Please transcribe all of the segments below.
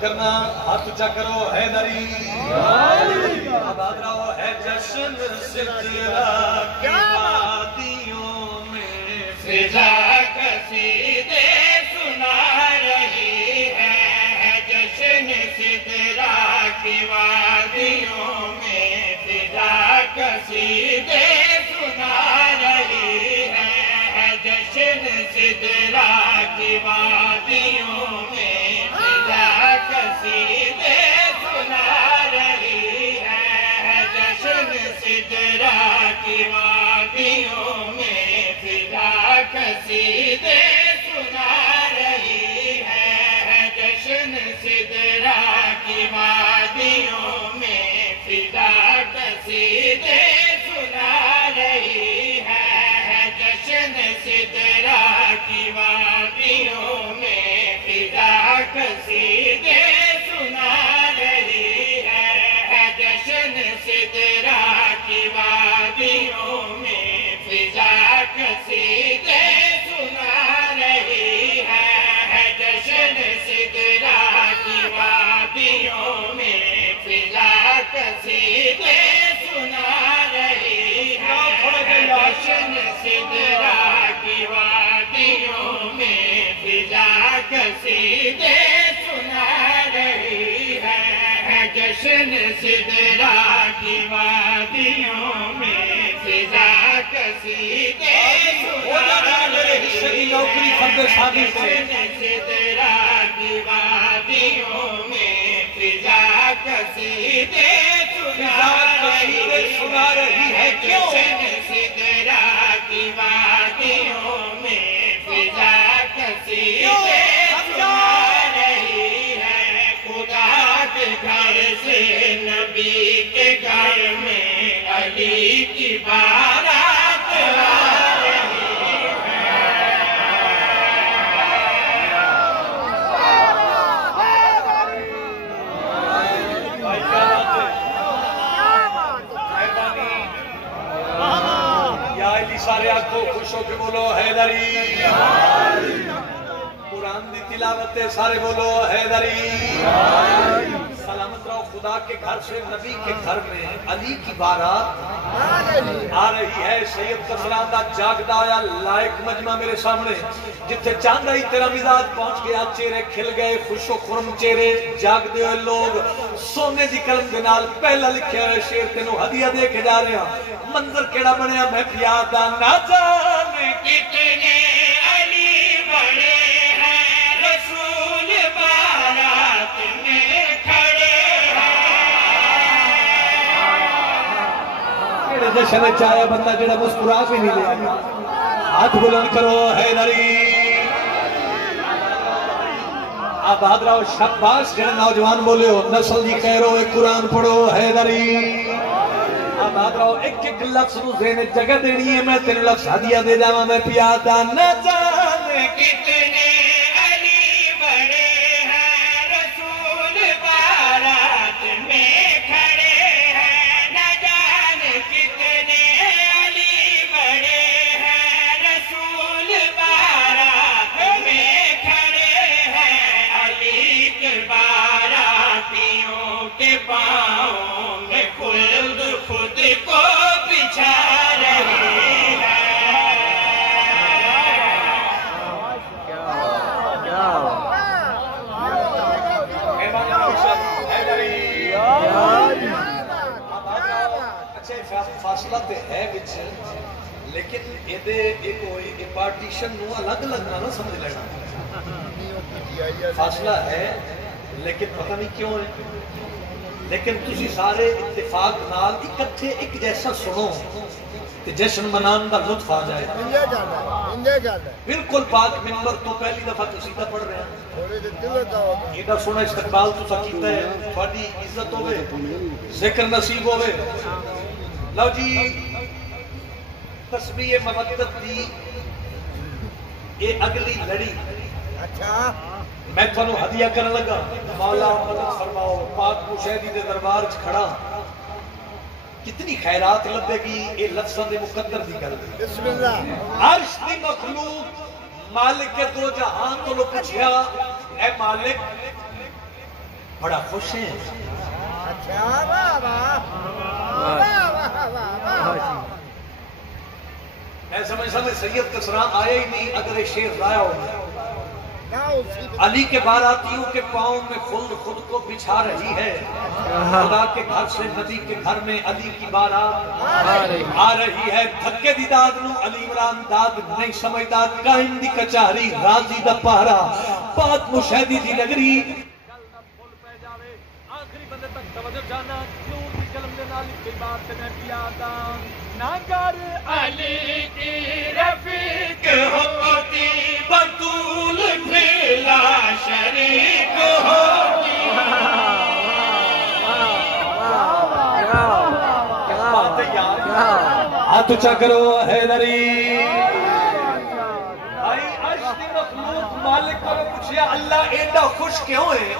کرنا ہاتھ اونچا کرو حیدری آباد رہو ہے جشن سدرا کی وادیوں میں فضا قصیدے سنا رہی ہے جشن سدرا کی وادیوں میں فضا قصیدے سنا رہی ہے جشن سدرا کی وادیوں میں فضا قصیدے سنا رہی ہے جشن سدرا کی وادیوں میں فضا قصیدے سنا رہی ہے جشن سدرا کی وادیوں میں فضا قصیدے سنا رہی ہے جشن سدرا کی وادیوں میں فضا قصیدے سنا رہی ہے جشن سدرا کی وادیوں میں فضا قصیدے سنا رہی ہے جشن سدرا کی وادیوں میں فضا قصیدے سنا رہی ہے جشن سدرا کی وادیوں میں فضا قصیدے سنا رہی ہے جشن سدرا کی وادیوں میں فضا قصیدے سنا رہی ہے جشن سدرا کی وادیوں میں فضا قصیدے سنا رہی ہے جشن سدرا کی وادیوں میں فضا قصیدے سنا رہی ہے خدا کے گھر سے نبی کے گھر میں علی کی بارات آ رہی سارے آنکھوں خوش ہو کے بولو حیدری قرآن دی تلاوت سارے بولو حیدری سلامت رہو خدا کے گھر سے نبی کے گھر میں علی کی بارات آ رہی ہے سید کسران دا جاگدا آیا لائق مجمع میرے سامنے جتھے چاند رہی تیرا مزاج پہنچ گیا چہرے کھل گئے خوش و خرم چہرے جاگ دے ہوئے لوگ سونے دی قلم کے نال پہلا لکھے ہوئے شیر تینوں ہدیہ دے کے جا رہے ہیں منظر کیڑا بنیا میں پیادا نہ جانے کتنے علی بڑے ہیں رسول بارات میں کھڑے ہیں جشن چاہے بندہ جڑا مسکرا بھی نہیں لیا ہاتھ بلند کرو حیدری آباد رہو شاباش جڑا نوجوان بولے ہو نسل دی خیر ہو قرآن پڑھو حیدری آباد رہو ایک ایک لفظ نو ذہن جگہ دینی ہے میں تین لفظ ہدیہ دے جاواں میں پیادا نہ جانے کتنے علی بڑے ہیں رسول بارات میں کھڑے ہیں نہ جانے کتنے علی بڑے ہیں رسول بارات میں کھڑے ہیں علی کے باراتیوں کے پاؤں میں خلد خود کو بچھا رہی ہے اچھا فاصلہ تے ہے بچ لیکن یہ پارٹیشن نو الگ الگ نہ سمجھ لینا فاصلہ ہے لیکن پتہ نہیں کیوں ہے لیکن تسی سارے اتفاق نال اکٹھے ایک جیسا سنو کہ جشن منان دا لطف آ جائے بالکل پاک منبر تو پہلی دفعہ تسی دا پڑھ رہے ہیں ایڈا سونا استقبال تو سکیتا ہے تھوڑی عزت ہوئے ذکر نصیب ہوئے لو جی تسبیح مودت دی یہ اگلی لڑی میں تھانو ہدیہ کرنے لگا مولا مدد فرماؤ پاک مشاہدی دے دربار چ کھڑا کتنی خیرات لبے گی یہ لفظاں دے مقدر دی گل بسم اللہ عرش دی مخلوق مالک کے دو جہان تو لو پوچھیا اے مالک بڑا خوش ہیں. اچھا واہ واہ واہ واہ واہ. میں سمجھ سید کسرا آئے ہی نہیں اگر یہ شیر ضائع ہو گیا. علی کے باراتیوں کے پاؤں میں خود کو بچھا رہی ہے. خدا کے گھر سے نبی کے گھر میں علی کی بارات آ رہی ہے. دھکے دی داد نو علی عمران داد نہیں سمجھدا. قائم دی کچہری راضی دا پہرا بات مشہدی دی نگری. آخری بندے تک توجہ جانا نور کی قلم دے نال کی بات میں پیادا نہ کر علی کی رفیق ہوتی بطول بلا شریک ہوتی. بات ہے یار. ہاتھ اونچا کرو حیدری. بھائی عرش دی مخلوق مالک کو پوچھیا اللہ ایڈا خوش کیوں ہے؟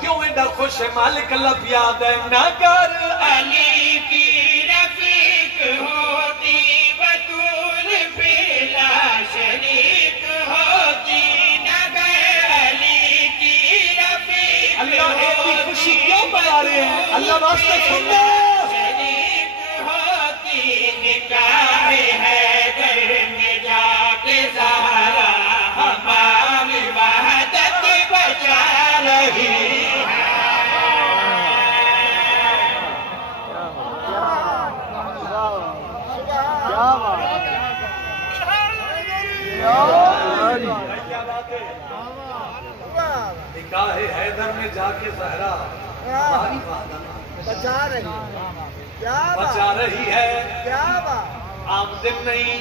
کیوں ایڈا خوش ہے؟ مالک اللہ پیاد ہے. نہ کر علی کی رفیق ہوتی بطول بلا شریک ہوتی. نگر علی کی رفیق اللہ ایڈی خوشی کیوں بنا رہے ہیں؟ اللہ واسطے سن لو. شریک ہوتی. نکاح ہے گھر میں جا کے زہرا ہماری وحدت بچا رہی ہے. کیا بات ہے؟ نکاح حیدر میں جا کے زہرا ہماری وحدت بچا رہی. کیا بچا رہی ہے. کیا بات. عام دن نہیں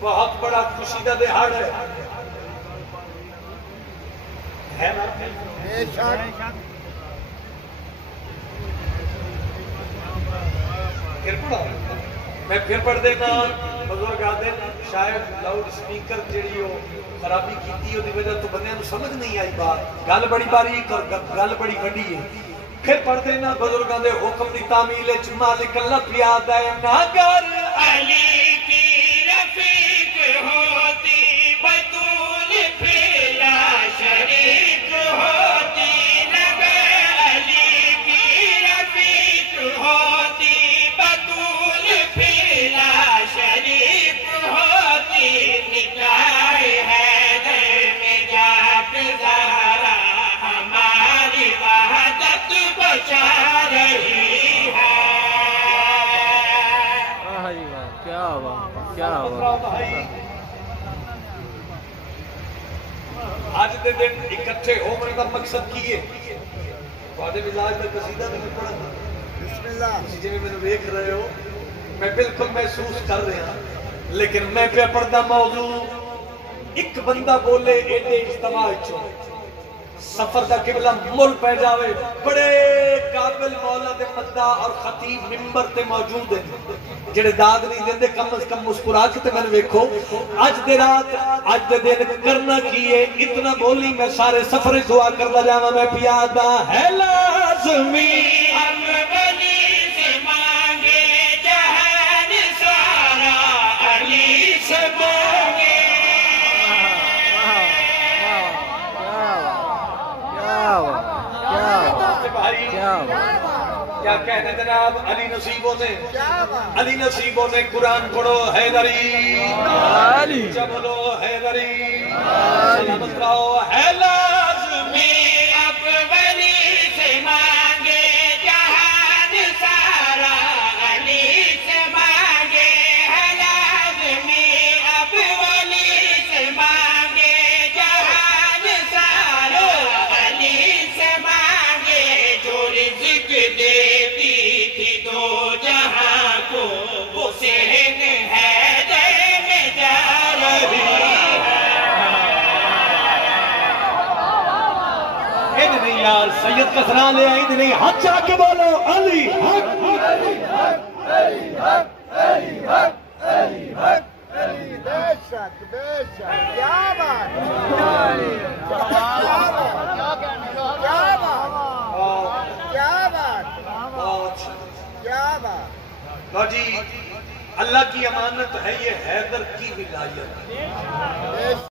بہت بڑا خوشی کا دہاڑ ہے نا. بے شک. پھر پڑھا میں پھر پڑھ دینا. بزرگ آدھے شاید لاؤڈ سپیکر جیڑی ہو خرابی کیتی ہو دی وجہ تو بندیاں نو سمجھ نہیں آئی بات. گل بڑی باریک اور گل بڑی وڈی ہے. پھر پڑھ دینا. بزرگاں دے حکم دی تعمیل وچ مالک اللہ پیاد ہے. نہ کر علی کی رفیق ہوتی بطول بلا شریک ہوتی. نگر علی کی رفیق ہوتی بطول بلا شریک ہوتی. نکاح حیدر میں جا کے زہرا ہماری وحدت بچا رہی ہے. کیا بات کیا بھائی آج دے دن اکٹھے ہونے کا مقصد کی ہے. بعد ملاج میں قصیدہ بھی نہیں پڑھا. بسم اللہ. جی میں نے دیکھ رہے ہو میں بالکل محسوس کر رہا. لیکن میں پہ پڑھدا موضوع ایک بندہ بولے ایڈے اجتماع چوں سفر دا قبلہ مل پہ جاوے. بڑے قابل مولا دے مدہ اور خطیب ممبر تے موجود ہیں جڑے داد نہیں دیندے. کم از کم مسکرا کے تے میں نے ویکھو. اج دے رات اج دے دن کرنا کیے اتنا بولی میں سارے سفر دعا کردا جاواں. میں پیادا ہے لازمی ہم ولی سے مانگے جہان سارا علی سے مانگے. بھائی کیا کہنے جناب علی نصیبوں نے علی نصیبوں نے قرآن پڑھو حیدری بولو حیدری سلامت رہو. ہے لازمی اب ولی سے مانگے جہان سارا علی سے مانگے. ہے لازمی اب ولی سے مانگے جہان سارا علی سے مانگے. جو رزق دیتی تھی دو جہاں کو وہ صحن حیدر میں جا رہی ہے. نہیں یار سید کسرا لے آئی نہیں. ہاتھ چاہ کے بولو علی حق. بے شک بے شک. کیا بات. کیا بات. کیا بات. کیا بات. لو جی اللہ کی امانت ہے یہ حیدر کی ولایت.